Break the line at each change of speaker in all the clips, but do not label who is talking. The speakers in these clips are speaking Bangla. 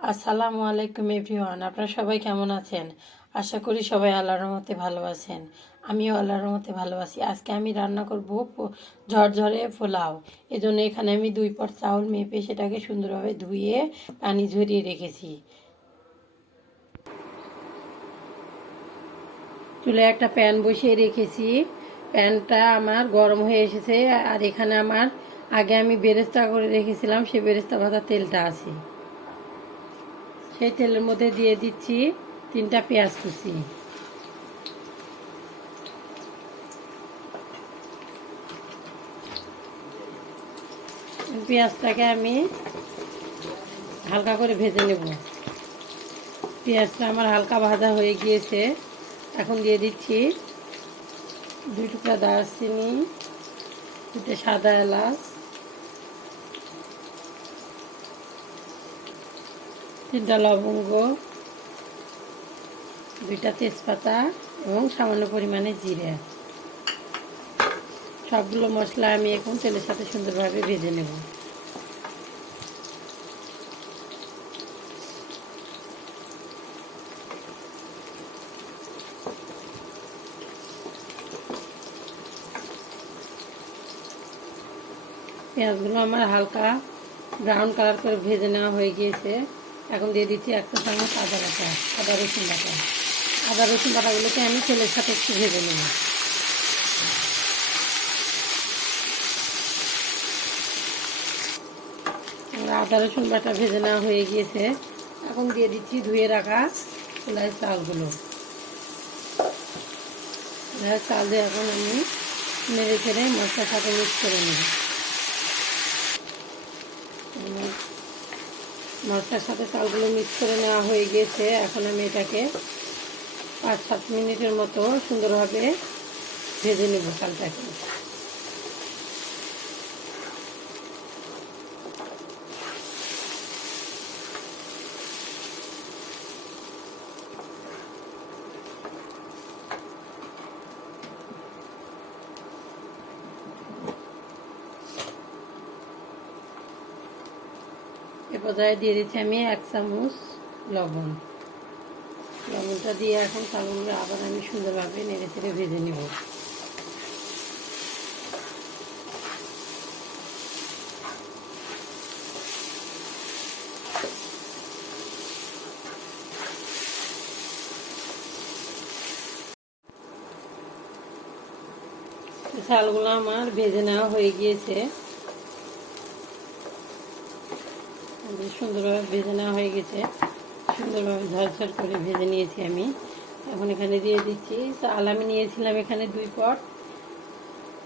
আসসালামু আলাইকুম এভরিওয়ান, আপনারা সবাই কেমন আছেন? আশা করি সবাই আল্লাহর রহমতে ভালো আছেন। আমিও আল্লাহর রহমতে ভালো আছি। আজকে আমি রান্না করব ঝরঝরে পোলাও। এজন্য এখানে আমি দুই পট চাউল মেপে সেটাকে সুন্দরভাবে ধুয়ে পানি ঝরিয়ে রেখেছি। চুলে একটা প্যান বসিয়ে রেখেছি। প্যানটা আমার গরম হয়ে এসেছে। আর এখানে আমার আগে আমি বেরেস্তা করে রেখেছিলাম। সেই বেরেস্তা ভাজা তেলটা আছে। সেই তেলের মধ্যে দিয়ে দিচ্ছি তিনটা পেঁয়াজ কুচি। পেঁয়াজটাকে আমি হালকা করে ভেজে নেব। পেঁয়াজটা আমার হালকা ভাজা হয়ে গিয়েছে। এখন দিয়ে দিচ্ছি দুই টুকরা দারচিনি দুটো সাদা এলাচ। তিনটা লবঙ্গ, দুইটা তেজপাতা এবং সামান্য পরিমাণে জিরে। সবগুলো মশলা আমি এখন তেলের সাথে সুন্দরভাবে ভেজে নেব। পেঁয়াজগুলো আমার হালকা ব্রাউন কালার করে ভেজে নেওয়া হয়ে গিয়েছে। এখন দিয়ে দিচ্ছি একটা চামচ আদা বাটা, আদা রসুন বাটা। আদা রসুন বাটাগুলোকে আমি তেলের সাথে একটু ভেজে নেব। আদা রসুন বাটা ভেজে নেওয়া হয়ে গিয়েছে। এখন দিয়ে দিচ্ছি ধুয়ে রাখা পোলাই চালগুলো। পোলাই চাল দিয়ে এখন আমি নেড়ে চেড়ে মশলার সাথে মিক্স করে নেব। মশলার সাথে চালগুলো মিক্স করে নেওয়া হয়ে গিয়েছে। এখন আমি এটাকে পাঁচ সাত মিনিটের মতো সুন্দরভাবে ভেজে নেব চালটাকে। এ দিয়ে দিচ্ছি আমি এক চামচ লবণ। লবণটা দিয়ে এখন চালগুলো আবার আমি সুন্দরভাবে নেড়ে চেড়ে ভেজে নেব। চালগুলো আমার ভেজে নেওয়া হয়ে গিয়েছে। সুন্দরভাবে ভেজে নেওয়া হয়ে গেছে। সুন্দরভাবে ঝরঝর করে ভেজে নিয়েছি আমি। এখন এখানে দিয়ে দিচ্ছি। চাল আমি নিয়েছিলাম এখানে দুই পট।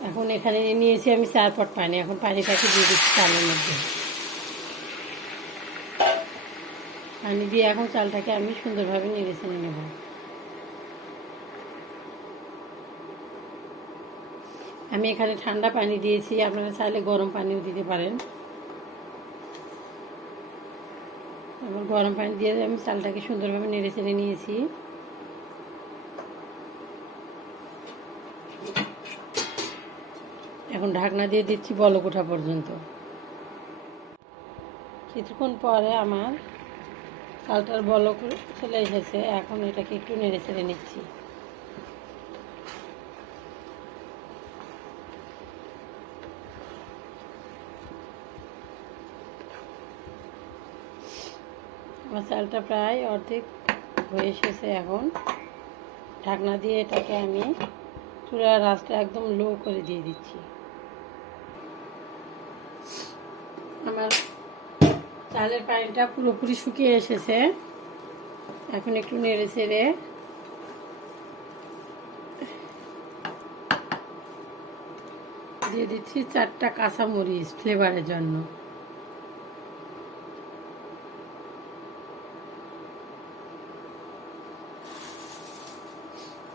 এখন এখানে নিয়েছি আমি চার পট পানি। এখন পানিটাকে দিয়ে দিচ্ছি চালের মধ্যে। পানি দিয়ে এখন চালটাকে আমি সুন্দরভাবে নেড়ে চেড়ে নেব। আমি এখানে ঠান্ডা পানি দিয়েছি। আপনারা চাইলে গরম পানিও দিতে পারেন। গরম পানি দিয়ে আমি চালটাকে সুন্দরভাবে নেড়ে চেড়ে নিয়েছি। এখন ঢাকনা দিয়ে দিচ্ছি বলক ওঠা পর্যন্ত। কিছুক্ষণ পরে আমার চালটার বলক চলে এসেছে, এখন এটাকে একটু নেড়ে চেড়ে নিচ্ছি। আমার চালটা প্রায় অর্ধেক হয়ে এসেছে এখন। ঢাকনা দিয়ে এটাকে আমি চুলার রাসটা একদম লো করে দিয়ে দিচ্ছি। আমার চালের পানিটা পুরোপুরি শুকিয়ে এসেছে। এখন একটু নেড়ে চেড়ে দিয়ে দিচ্ছি চারটা কাঁচামরিচ ফ্লেভারের জন্য।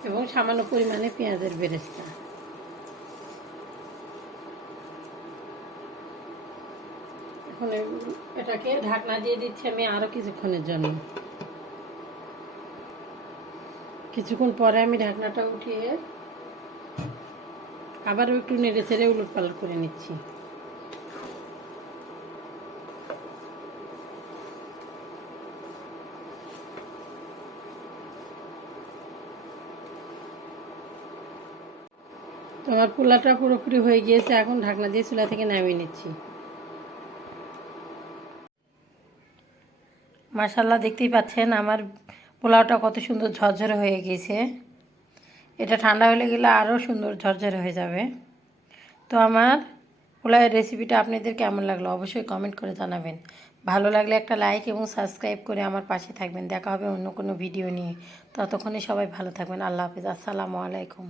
এবং সামান্য পরিমাণে পেঁয়াজের বেরেস্তা। এখন এটাকে ঢাকনা দিয়ে দিচ্ছি আমি আরও কিছুক্ষণের জন্য। কিছুক্ষণ পরে আমি ঢাকনাটা উঠিয়ে আবারও একটু নেড়ে চেড়ে উলট করে নিচ্ছি। তোমার পোলাটা পুরোপুরি হয়ে গিয়েছে, এখন ঢাকনা দিয়ে চুলা থেকে নামিয়ে নিচ্ছি। মাশাল্লাহ দেখতেই পাচ্ছেন আমার পোলাওটা কত সুন্দর ঝরঝরে হয়ে গিয়েছে। এটা ঠান্ডা হলে গেলে আরও সুন্দর ঝরঝরে হয়ে যাবে। তো আমার পোলাওয়ের রেসিপিটা আপনাদের কেমন লাগল অবশ্যই কমেন্ট করে জানাবেন। ভালো লাগলে একটা লাইক এবং সাবস্ক্রাইব করে আমার পাশে থাকবেন। দেখা হবে অন্য কোনো ভিডিও নিয়ে। ততক্ষণে সবাই ভালো থাকবেন। আল্লাহ হাফিজ। আসসালামু আলাইকুম।